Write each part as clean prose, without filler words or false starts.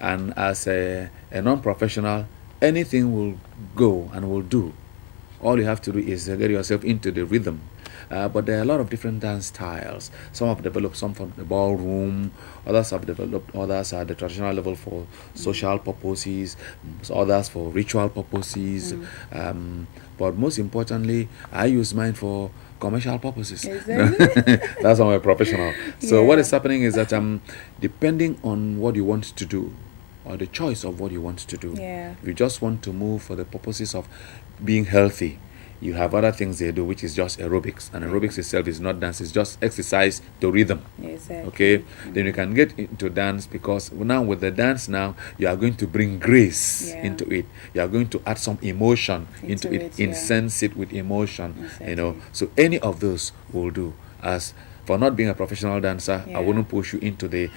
And as a non-professional, anything will go and will do. All you have to do is get yourself into the rhythm. But there are a lot of different dance styles. Some have developed some for the ballroom, others have developed others at the traditional level for social purposes, others for ritual purposes. But most importantly, I use mine for commercial purposes. Exactly. That's how I'm a professional. So Yeah. what is happening is that depending on what you want to do, or the choice of what you want to do. Yeah. If you just want to move for the purposes of being healthy, you have other things they do, which is just aerobics. And aerobics itself is not dance, it's just exercise to rhythm. Exactly. Okay? Then you can get into dance because now with the dance now, you are going to bring grace Yeah. into it. You are going to add some emotion into it, yeah. incense it with emotion. You know, Exactly. so any of those will do. As for not being a professional dancer, Yeah. I wouldn't push you into the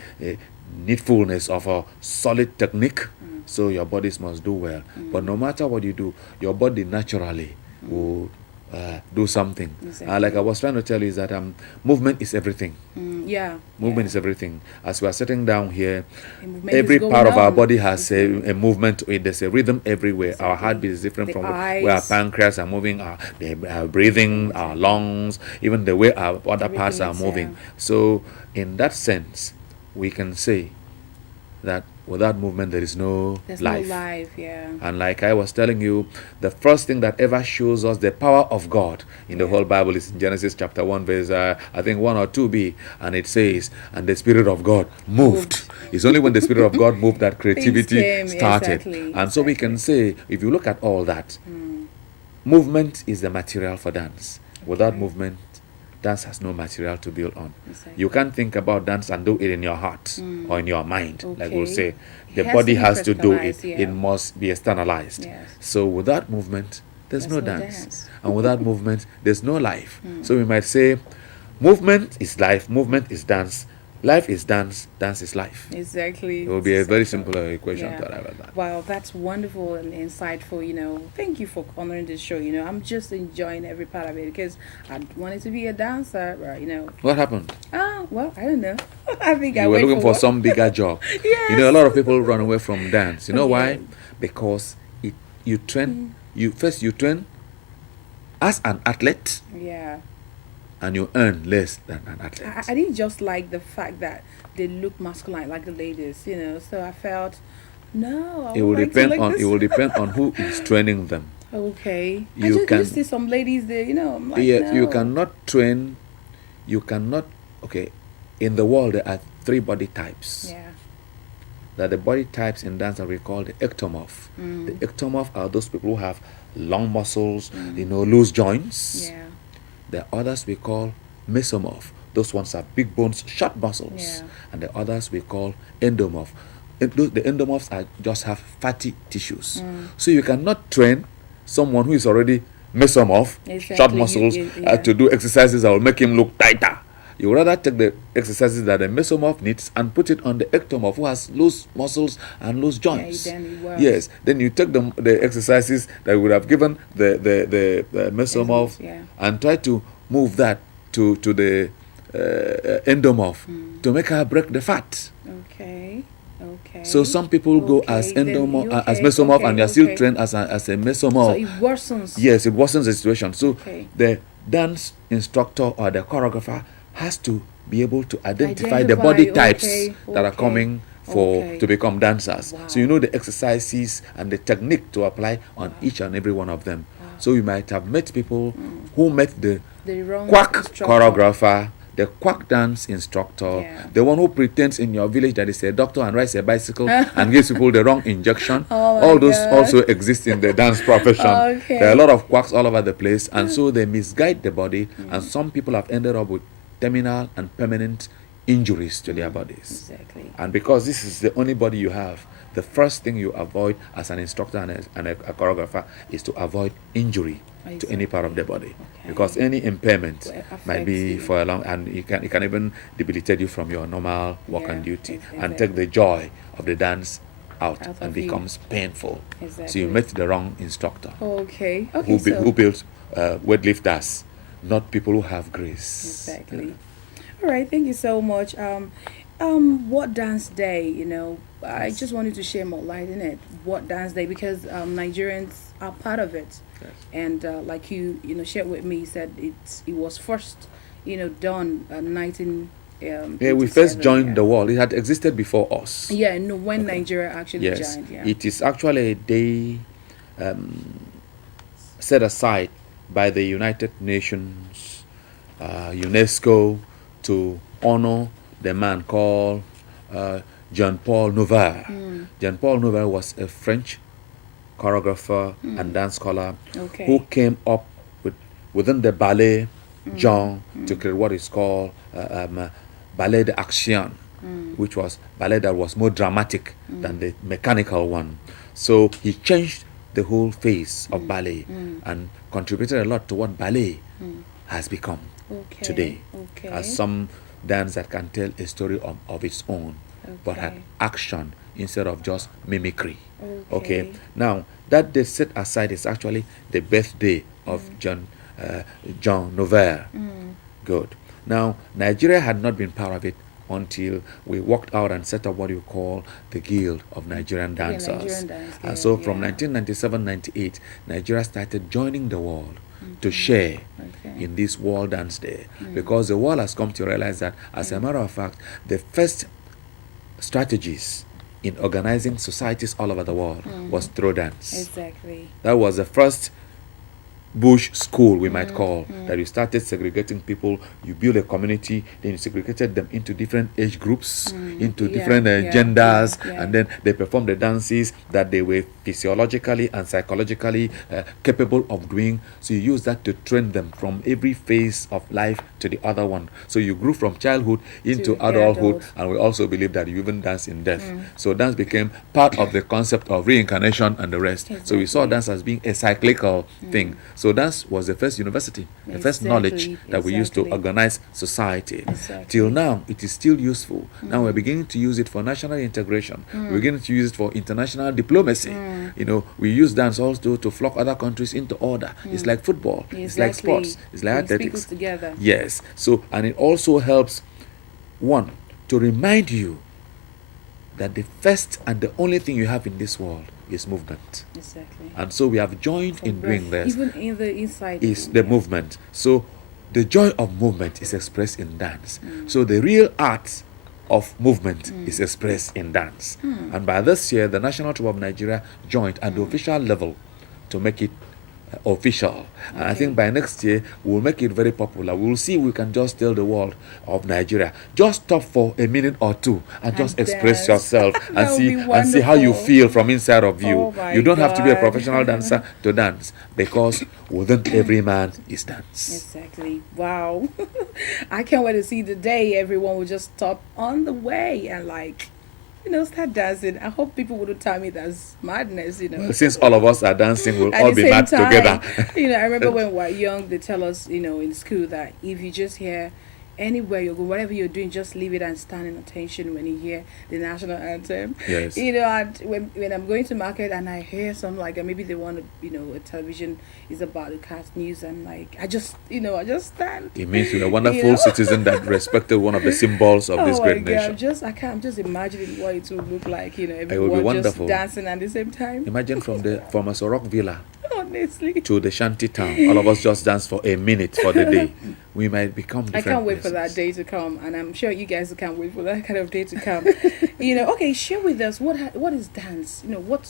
needfulness of a solid technique. So your bodies must do well. But no matter what you do, your body naturally will do something. Exactly. Like I was trying to tell you is that movement is everything. Yeah. Movement is everything. As we are sitting down here, A movement every is going part of our on. body has a movement to it. There's a rhythm everywhere. Our Exactly. heartbeat is different The from where our eyes. pancreas are moving, our breathing, our lungs, even the way our other parts Everything are is, moving. yeah. So, in that sense, we can say that without movement there is no There's life. no life, yeah. And like I was telling you, the first thing that ever shows us the power of God in the Yeah. whole Bible is in Genesis chapter 1, verse I think 1 or 2b, and it says, and the Spirit of God moved. It's only when the Spirit of God moved that creativity came, started. exactly, And so we can say, if you look at all that, movement is the material for dance. Without Okay. movement, dance has no material to build on. Exactly. You can't think about dance and do it in your heart or in your mind. Like we'll Okay. say, the It has body to be has to do it. practicalized, yeah. It must be externalized. Yes. So without movement, there's There's no no dance. dance. And without movement, there's no life. So we might say, movement is life, movement is dance, life is dance, dance is life. Exactly. It will be a So very true. simple equation Yeah. to arrive at that. Wow, that's wonderful and insightful. Thank you for honoring this show. I'm just enjoying every part of it because I wanted to be a dancer, but What happened? well, I don't know. I think I You were wait looking for one. some bigger job. Yes. You know, a lot of people run away from dance. You know why? Yeah. Because you train, you train as an athlete Yeah. and you earn less than an athlete. I didn't just like the fact that they look masculine like the ladies, so I felt no. I It would will like to depend look on this- it will depend on who is training them. Okay. I You just can- you see some ladies there, I'm like, Yeah, you no. cannot train. You cannot. Okay, in the world there are 3 body types. Yeah. That the body types in dance are we call the ectomorph. The ectomorph are those people who have long muscles, loose joints. Yeah. The others we call mesomorph. Those ones have big bones, short muscles. Yeah. And the others we call endomorph. The endomorphs just have fatty tissues. So you cannot train someone who is already mesomorph, Exactly. short muscles, Yeah. to do exercises that will make him look tighter. You rather take the exercises that the mesomorph needs and put it on the ectomorph who has loose muscles and loose joints. then it works. Yes. Then you take the exercises that would have given the mesomorph Yeah. and try to move that to the endomorph to make her break the fat. Okay. Okay. So some people go as Okay, then endomorph, as okay, mesomorph, okay, and they're still okay. trained as a So mesomorph. it worsens. Yes, it worsens the situation. So Okay. the dance instructor or the choreographer has to be able to identify the body types okay, that are okay, coming okay. to become dancers. Wow. So you know the exercises and the technique to apply on each and every one of them. So you might have met people who met the The wrong quack instructor. choreographer, the quack dance instructor, Yeah. the one who pretends in your village that is a doctor and rides a bicycle and gives people the wrong injection. Oh my All those God. also exist in the dance profession. Okay. There are a lot of quacks all over the place, and so they misguide the body, and some people have ended up with terminal and permanent injuries to their bodies. Exactly. And because this is the only body you have, the first thing you avoid as an instructor and a choreographer is to avoid injury to any part of the body. Okay. Because any impairment Well, might be affects for a long, and it can even debilitate you from your normal work Yeah, and duty and exactly. take the joy of the dance out Out and of you. becomes painful. So Exactly. you met the wrong instructor Okay. Okay. who built weightlifters, not people who have grace. Exactly. All right. Thank you so much. What dance day? I Yes. just wanted to share more light in it. What dance day? Because Nigerians are part of it, Yes. and like shared with me, said it was first, done Yeah, we first 1987. joined Yeah. the world. It had existed before us. Yeah. No, when Okay. Nigeria actually Yes, joined. Yeah. it is actually a day set aside by the United Nations, UNESCO, to honor the man called uh, Jean Paul Nouvelle. Mm. Jean Paul Nouvelle was a French choreographer and dance scholar who Okay. came up with within the ballet Mm. genre to Mm. create what is called ballet d'action, Mm. which was ballet that was more dramatic Mm. than the mechanical one. So he changed the whole face of Mm. ballet Mm. and contributed a lot to what ballet Mm. has become Okay. today as Okay. some dance that can tell a story of its own, but had Okay. action instead of just mimicry. Okay, Okay. now that day set aside is actually the birthday of Mm. Jean Nouvelle. Mm. Good. Now, Nigeria had not been part of it until we walked out and set up what you call the Guild of Nigerian Okay, Dancers. Nigerian dance And guild. so from Yeah. 1997-98, Nigeria started joining the world to Mm-hmm. share Okay. in this World Dance Day, Mm. because the world has come to realize that, as a matter of fact, the first strategies in organizing societies all over the world was through dance. Exactly. That was the first bush school, we might Mm. call, that you started segregating people. You build a community, then you segregated them into different age groups, into Yeah, different yeah, genders, yeah, yeah. and then they performed the dances that they were physiologically and psychologically capable of doing. So you use that to train them from every phase of life to the other one. So you grew from childhood into To adulthood, adult. and we also believe that you even dance in death. So dance became part of the concept of reincarnation and the rest. So we saw Exactly. dance as being a cyclical thing. So dance was the first university, the first knowledge Exactly, that we used to exactly. organize society. Exactly. Till now, it is still useful. Now we're beginning to use it for national integration. We're beginning to use it for international diplomacy. We use dance also to flock other countries into order. It's like football. It's like Exactly. sports. It's like Brings people athletics. together. Yes. So, and it also helps, one, to remind you that the first and the only thing you have in this world is movement. Exactly. And so we have joined in doing this Even in the inside. is the yeah. movement. So the joy of movement is expressed in dance. So the real art of movement is expressed in dance. And by this year, the National Troupe of Nigeria joined at the official level to make it official. And I think by next year we'll make it very popular. We'll see we can just tell the world of Nigeria. Just stop for a minute or two and just express dance. yourself and That would see be and see how you wonderful. feel from inside of you. Oh my You don't have to be a God. professional dancer to dance, because within every man is dance. Exactly. Wow. I can't wait to see the day everyone will just stop on the way and start dancing. I hope people wouldn't tell me that's madness. Well, since all of us are dancing, we'll At all the be same mad time, together. I remember when we were young, they tell us, in school that if you just hear anywhere you go, whatever you're doing, just leave it and stand in attention when you hear the national anthem. Yes. And when I'm going to market and I hear something maybe they want a television is about to cast news, and I just stand. It means you're a wonderful know? citizen that respected one of the symbols of this Oh my great God! nation. I'm just imagining what it would look like. would be Everyone just wonderful. dancing at the same time. Imagine from a Sorok villa Honestly. to the shanty town, all of us just dance for a minute for the day. We might become I different. can't wait for that places. day to come, and I'm sure you guys can't wait for that kind of day to come. Okay, share with us what is dance. What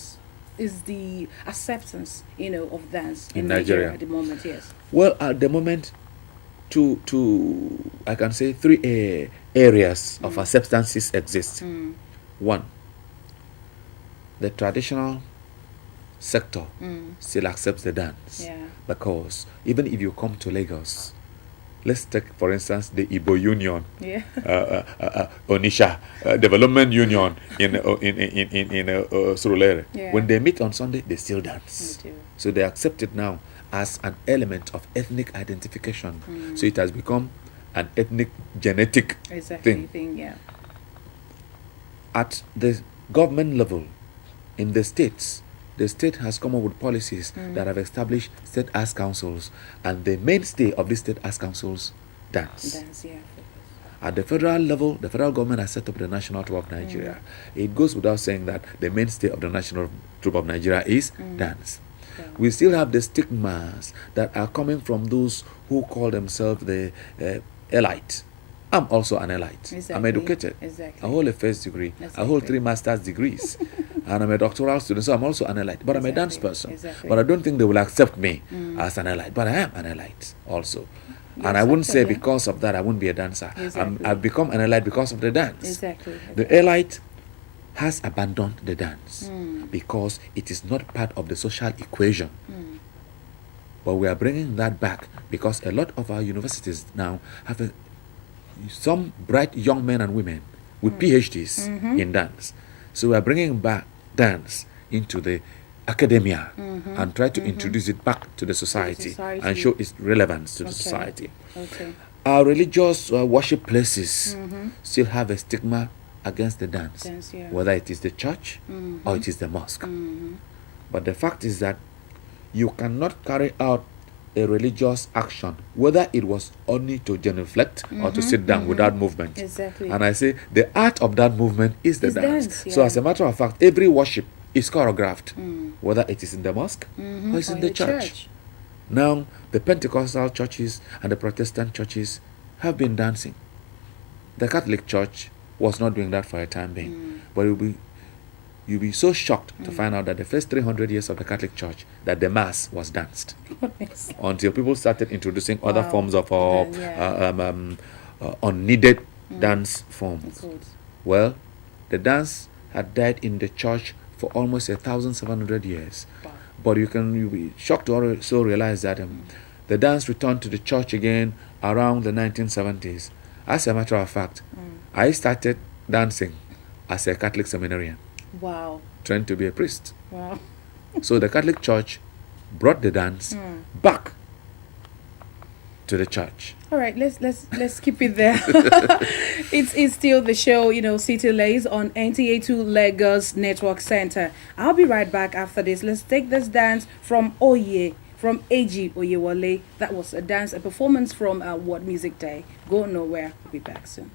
is the acceptance of dance In in Nigeria. at the moment? Yes. Well, at the moment, I can say three areas of acceptances exist. One, the traditional sector still accepts the dance, Yeah. because even if you come to Lagos, let's take for instance the Igbo Union, Yeah. Onisha Development Union in Surulere. Yeah. When they meet on Sunday, they still dance. They do. So they accept it now as an element of ethnic identification. So it has become an ethnic genetic Exactly. thing. Yeah. At the government level, in the states, the state has come up with policies that have established state arts councils, and the mainstay of these state arts councils dance. Dance. Yeah. At the federal level, the federal government has set up the National Troop of Nigeria. It goes without saying that the mainstay of the National Troop of Nigeria is dance. Yeah. We still have the stigmas that are coming from those who call themselves the elite. I'm also an elite. Exactly. I'm educated. Exactly. I hold a first degree. I Exactly. hold 3 master's degrees. And I'm a doctoral student, so I'm also an elite. But I'm a dance Exactly. person. Exactly. But I don't think they will accept me as an elite. But I am an elite also. Yes, And I wouldn't say actually. because of that I wouldn't be a dancer. Exactly. I've become an elite because of the dance. Exactly. The elite has abandoned the dance because it is not part of the social equation. But we are bringing that back because a lot of our universities now have some bright young men and women with PhDs in dance. So we are bringing back dance into the academia and try to introduce it back to the society, society. and show its relevance to the Okay. society. Okay. Our religious worship places still have a stigma against the dance, Dance, yeah. whether it is the church or it is the mosque. But the fact is that you cannot carry out a religious action, whether it was only to genuflect or to sit down without movement. Exactly. And I say the art of that movement is the It's dance. dance, So yeah. as a matter of fact, every worship is choreographed, whether it is in the mosque or it's Or in the church. Now, the Pentecostal churches and the Protestant churches have been dancing. The Catholic Church was not doing that for a time being. But you'll be so shocked to find out that the first 300 years of the Catholic Church, that the Mass was danced. Until people started introducing other Wow. forms of Yeah. unneeded dance forms. Good. Well, the dance had died in the church for almost 1,700 years. Wow. But you'll be shocked to also realize that the dance returned to the church again around the 1970s. As a matter of fact, I started dancing as a Catholic seminarian, Wow. trained to be a priest. Wow. So the Catholic Church brought the dance back to the church. All right, let's keep it there. It's still the show, City Lays on NTA2 Lagos Network Center. I'll be right back after this. Let's take this dance from AG Oyewale. That was a performance from What Music Day. Go nowhere. We'll be back soon.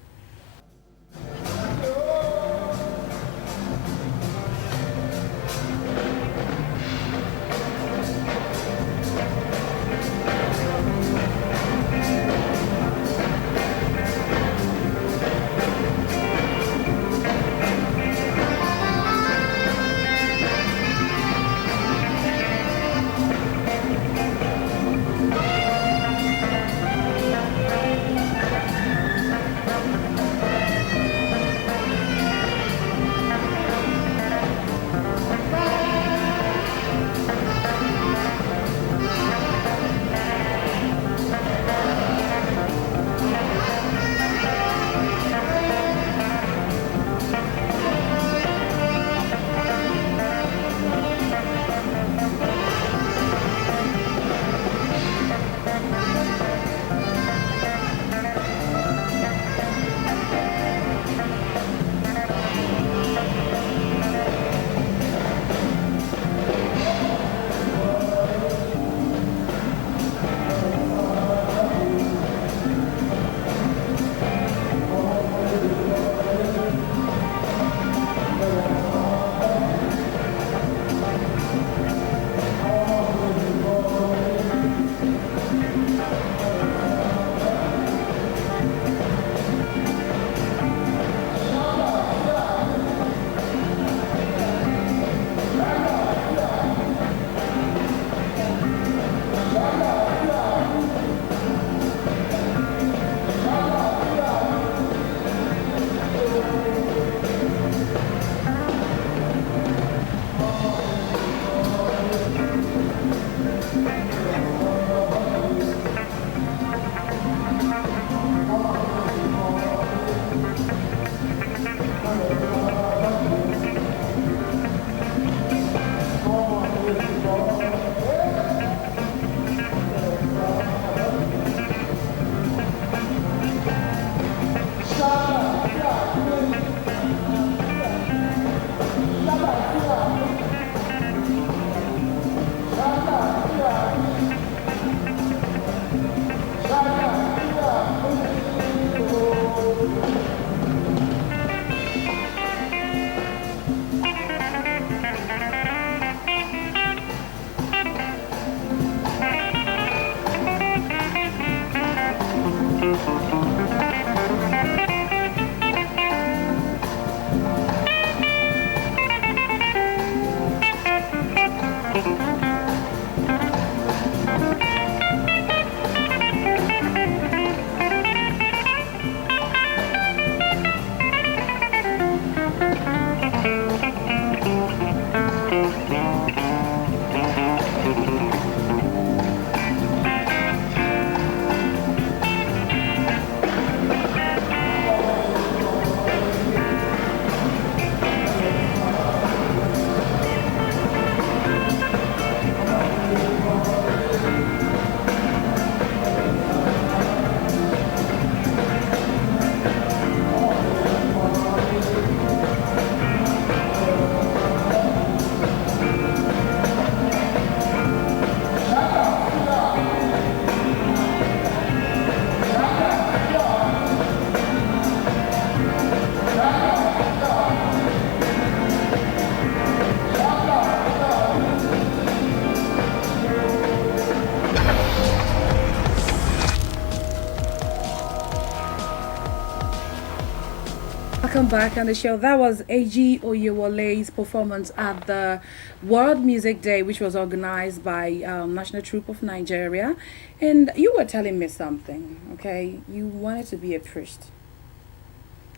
welcome back on the show. That was A.G. Oyewale's performance at the World Music Day, which was organized by National Troupe of Nigeria. And you were telling me something, okay? You wanted to be a priest.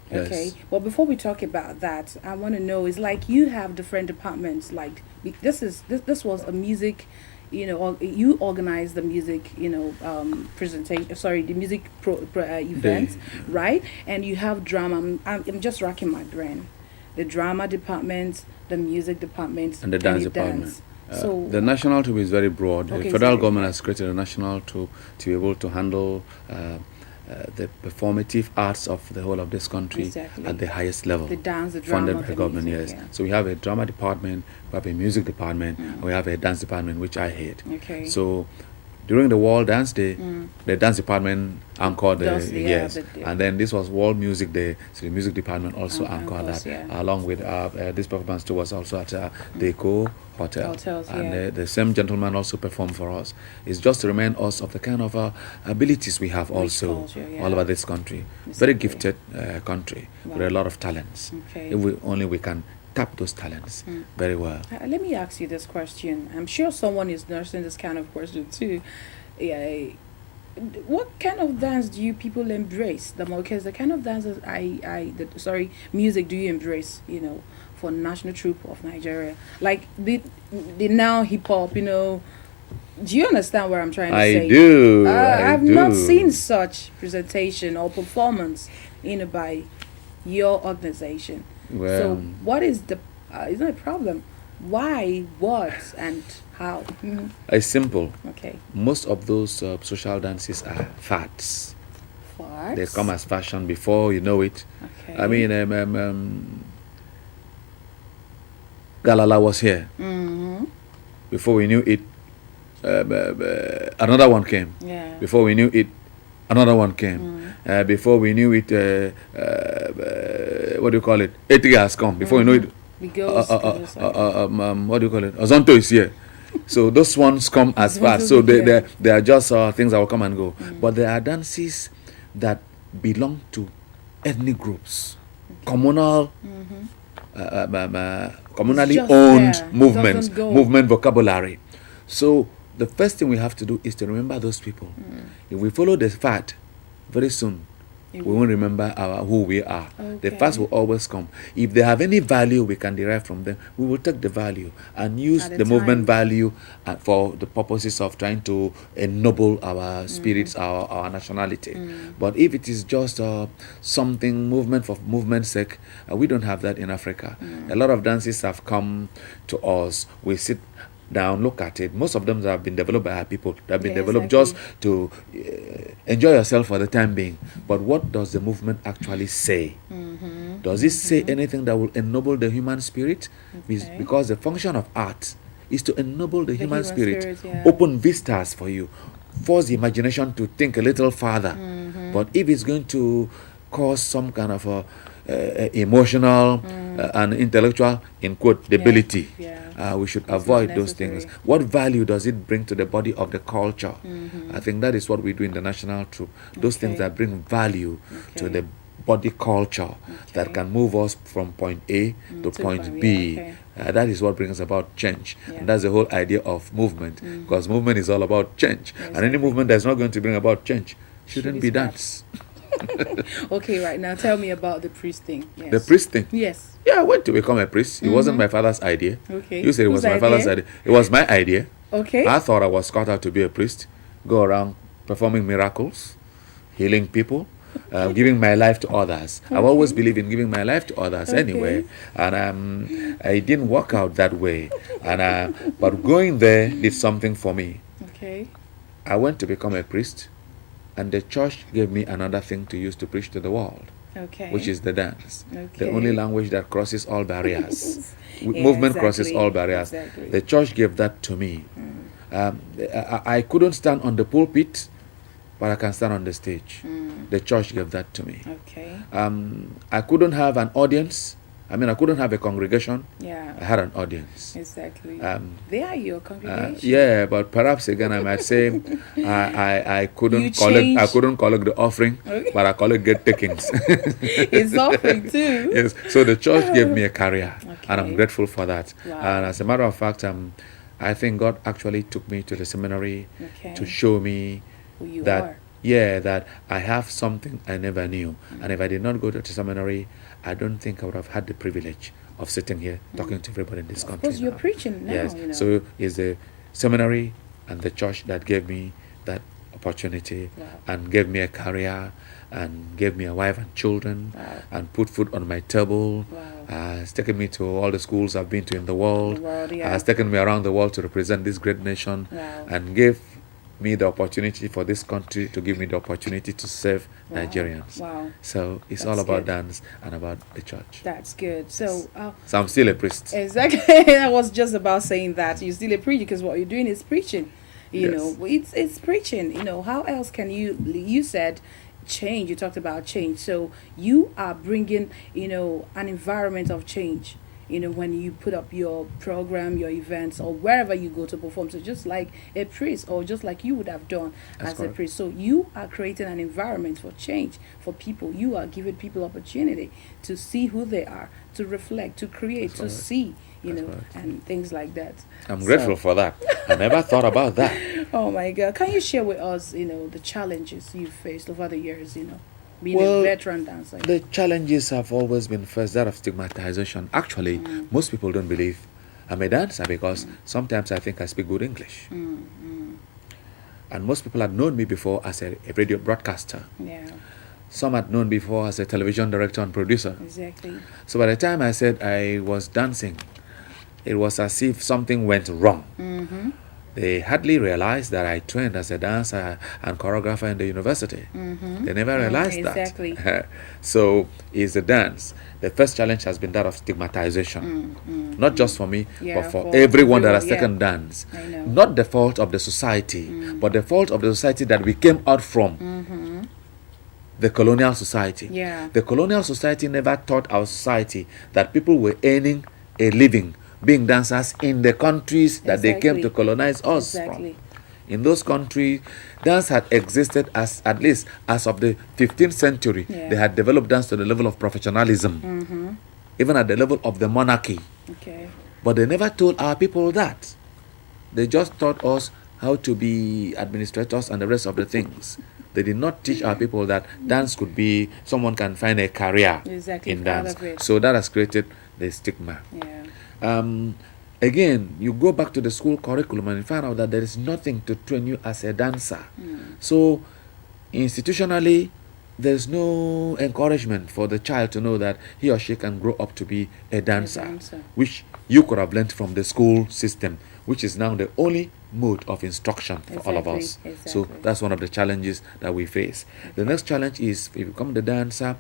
Yes. Okay. Well, before we talk about that, I want to know is like you have different departments. Like this was a music, or you organize the music, presentation. Sorry, the music events, right? And you have drama. I'm just racking my brain. The drama department, the music department, and the dance department. So the national troupe is very broad. Okay, The federal sorry. government has created a national troupe to be able to handle the performative arts of the whole of this country Exactly. at the highest level. The dance, the drama, Funded by the government, music, yes. yeah. So we have a drama department, we have a music department, and we have a dance department, which I head. Okay. So during the World Dance Day, the dance department anchored Does the, yes, yeah. and then this was World Music Day, so the music department also anchored Anchors, that, yeah. along with this performance too was also at the Eco Hotel, Hotels, and yeah. the same gentleman also performed for us. It's just to remind us of the kind of abilities we have also culture, yeah. all over this country. Exactly. Very gifted country with Wow. a lot of talents. Okay. If we can tap those talents very well. Let me ask you this question. I'm sure someone is nursing this kind of question too. Yeah. What kind of dance do you people embrace the most? Because the kind of dances music do you embrace? For National Troupe of Nigeria, like the now hip hop. Do you understand what I'm trying to say? I do. I've not seen such presentation or performance, by your organization. Well, So what is the? Is not a problem. Why? What? And how? it's simple. Okay. Most of those social dances are fads. What? They come as fashion before you know it. Okay. I mean, Galala was here. Mm-hmm. Before we knew it, another one came. Yeah. Before we knew it, another one came. Before we knew it, what do you call it? Ethiga has come. Before we know it, The girls. what do you call it? Azonto is here. So those ones come as fast. So they are just things that will come and go. But there are dances that belong to ethnic groups, communal, communally just owned there. It movements, doesn't go. movement vocabulary. So the first thing we have to do is to remember those people. If we follow the fad, very soon we won't remember who we are. The Okay. fads will always come. If they have any value we can derive from them, we will take the value and use At the the movement time. value for the purposes of trying to ennoble our spirits, our nationality. But if it is just something movement for movement's sake, we don't have that in Africa. A lot of dances have come to us. We sit down, look at it. Most of them have been developed by our people. They have been Yeah, developed exactly. just to enjoy yourself for the time being. But what does the movement actually say? Does it say anything that will ennoble the human spirit? Okay. Because the function of art is to ennoble the human human spirit, spirit, yeah. open vistas for you, force the imagination to think a little farther. But if it's going to cause some kind of emotional and intellectual, in quote, debility, Yeah. we should not avoid those things. necessary. What value does it bring to the body of the culture? I think that is what we do in the national troupe. Those things Okay. that bring value to Okay. the body culture that Okay. can move us from point A to to point point B. B, okay. That is what brings about change. Yeah. And that's the whole idea of movement, because movement is all about change. Yeah, And any exactly. movement that's not going to bring about change shouldn't Should be be scrapped. dance. Okay, right now tell me about the priest thing. Yes. The priest thing. Yes. Yeah, I went to become a priest. It wasn't my father's idea. Okay. You said it Whose was my father's idea. It was my idea. Okay. I thought I was cut out to be a priest, go around performing miracles, healing people, giving my life to others. I've always believed in giving my life to others anyway, and it didn't work out that way. And but going there did something for me. Okay. I went to become a priest, and the church gave me another thing to use to preach to the world, Okay. which is the dance, the Okay. only language that crosses all barriers. Yeah, Movement crosses exactly, all barriers. exactly. The church gave that to me. I couldn't stand on the pulpit, but I can stand on the stage. The church gave that to me. Okay. I couldn't have an audience. I mean, I couldn't have a congregation. Yeah. I had an audience. Exactly. They are your congregation. Yeah, but perhaps again I might say I couldn't You collect the offering, Okay. but I collect takings. It's offering too. Yes. So the church gave me a career, and I'm Okay. grateful for that. Wow. And as a matter of fact, I think God actually took me to the seminary Okay. to show me Who you that are. that I have something I never knew. And if I did not go to the seminary, I don't think I would have had the privilege of sitting here talking to everybody in this Of country. course, you're now. preaching now. Yes. You know. So it's the seminary and the church that gave me that opportunity Wow. and gave me a career and gave me a wife and children Wow. and put food on my table. Wow. It's taken me to all the schools I've been to in the world. The world, yeah. Has taken me around the world to represent this great nation Wow. and gave me the opportunity for this country to give me the opportunity to serve Wow. Nigerians. Wow. So it's That's all about good. dance and about the church. That's good. So, So I'm still a priest. exactly. I was just about saying that you're still a preacher because what you're doing is preaching. You Yes. know, it's preaching. You know, how else can you said change. You talked about change. So you are bringing, an environment of change. When you put up your program, your events, or wherever you go to perform. So just like a priest, or just like you would have done That's as correct. a priest. So you are creating an environment for change for people. You are giving people opportunity to see who they are, to reflect, to create, That's to correct. see, That's correct. and things like that. I'm So- grateful for that. I never thought about that. Oh my God! Can you share with us, the challenges you've faced over the years, being Well, a veteran dancer? The challenges have always been first that of stigmatization. Actually, most people don't believe I'm a dancer because sometimes I think I speak good English. And most people had known me before as a radio broadcaster. Yeah, Some had known before as a television director and producer. exactly. So by the time I said I was dancing, it was as if something went wrong. Mm-hmm. They hardly realized that I trained as a dancer and choreographer in the university. Mm-hmm. They never realized exactly. that. So it's the dance. The first challenge has been that of stigmatization. Not just for me, Yeah, but for for everyone that has everyone, taken dance. I know. Not the fault of the society, but the fault of the society that we came out from. The colonial society. Yeah. The colonial society never taught our society that people were earning a living being dancers in the countries that they came Exactly. to colonize us Exactly. from. In those countries, dance had existed as at least as of the 15th century. Yeah. They had developed dance to the level of professionalism, even at the level of the monarchy. Okay. But they never told our people that. They just taught us how to be administrators and the rest of the things. They did not teach our people that dance could be, someone can find a career Exactly, in out dance. of it. So that has created the stigma. Yeah. Again, you go back to the school curriculum and you find out that there is nothing to train you as a dancer. So institutionally, there's no encouragement for the child to know that he or she can grow up to be a dancer, dancer. which you could have learned from the school system, which is now the only mode of instruction for all of Exactly, us. So exactly. that's one of the challenges that we face. The next challenge is if you become the dancer,